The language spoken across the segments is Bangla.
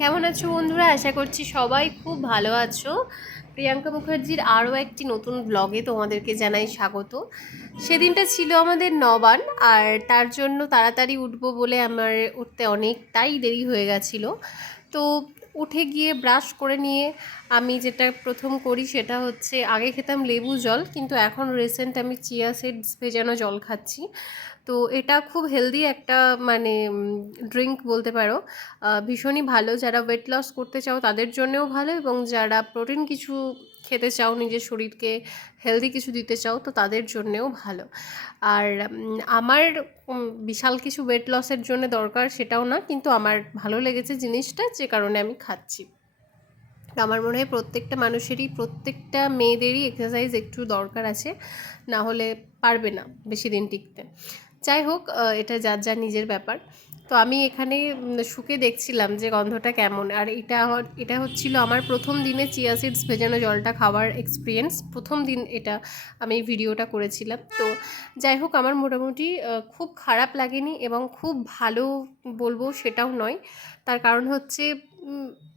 কেমন আছো বন্ধুরা? আশা করছি সবাই খুব ভালো আছো। প্রিয়াঙ্কা মুখার্জির আরও একটি নতুন ব্লগে তোমাদেরকে জানাই স্বাগত। সেদিনটা ছিল আমাদের নবান, আর তার জন্য তাড়াতাড়ি উঠবো বলে আমার উঠতে অনেকটাই দেরি হয়ে গেছিলো। তো উঠে গিয়ে ব্রাশ করে নিয়ে আমি যেটা প্রথম করি সেটা হচ্ছে, আগে খেতাম লেবু জল, কিন্তু এখন রিসেন্ট আমি চিয়া সিডস ভেজানো জল খাচ্ছি। তো এটা খুব হেলদি একটা মানে ড্রিঙ্ক বলতে পারো। ভীষণই ভালো, যারা ওয়েট লস করতে চাও তাদের জন্যও ভালো, এবং যারা প্রোটিন কিছু খেতে চাও, নিজের শরীরকে হেলদি কিছু দিতে চাও, তো তাদের জন্যেও ভালো। আর আমার বিশাল কিছু ওয়েট লসের জন্য দরকার সেটাও না, কিন্তু আমার ভালো লেগেছে জিনিসটা, যে কারণে আমি খাচ্ছি। আমার মনে হয় প্রত্যেকটা মানুষেরই, প্রত্যেকটা মেয়েদেরই এক্সারসাইজ একটু দরকার আছে, না হলে পারবে না বেশি দিন টিকতে। যাই হোক, এটা যার যার নিজের ব্যাপার। তো আমি এখানে শুকে দেখছিলাম যে গন্ধটা কেমন, আর এটা হচ্ছিল আমার প্রথম দিনে চিয়া সিডস ভেজানো জলটা খাওয়ার এক্সপিরিয়েন্স। প্রথম দিন এটা আমি ভিডিওটা করেছিলাম। তো যাই হোক, আমার মোটামুটি খুব খারাপ লাগেনি, এবং খুব ভালো বলবো সেটাও নয়। তার কারণ হচ্ছে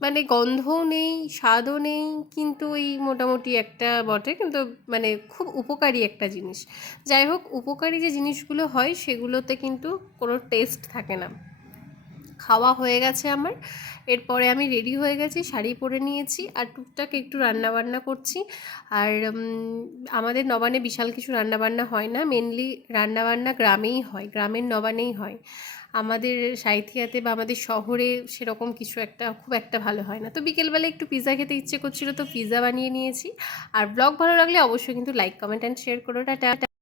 মানে গন্ধও নেই, স্বাদও নেই, কিন্তু এই মোটামুটি একটা বটে, কিন্তু মানে খুব উপকারী একটা জিনিস। যাই হোক, উপকারী যে জিনিসগুলো হয় সেগুলোতে কিন্তু কোনো টেস্ট থাকে না। খাওয়া হয়ে গেছে আমার, এরপরে আমি রেডি হয়ে গেছি, শাড়ি পরে নিয়েছি, আর টুকটাক একটু রান্নাবান্না করছি। আর আমাদের নবানে বিশাল কিছু রান্নাবান্না হয় না, মেনলি রান্নাবান্না গ্রামেই হয়, গ্রামের নবানেই হয়। আমাদের সাঁইথিয়াতে বা আমাদের শহরে সেরকম কিছু একটা খুব একটা ভালো হয় না। তো বিকেলবেলা একটু পিৎজা খেতে ইচ্ছে করছিল, তো পিৎজা বানিয়ে নিয়েছি। আর ব্লগ ভালো লাগলে অবশ্যই কিন্তু লাইক, কমেন্ট অ্যান্ড শেয়ার করো। টাটা।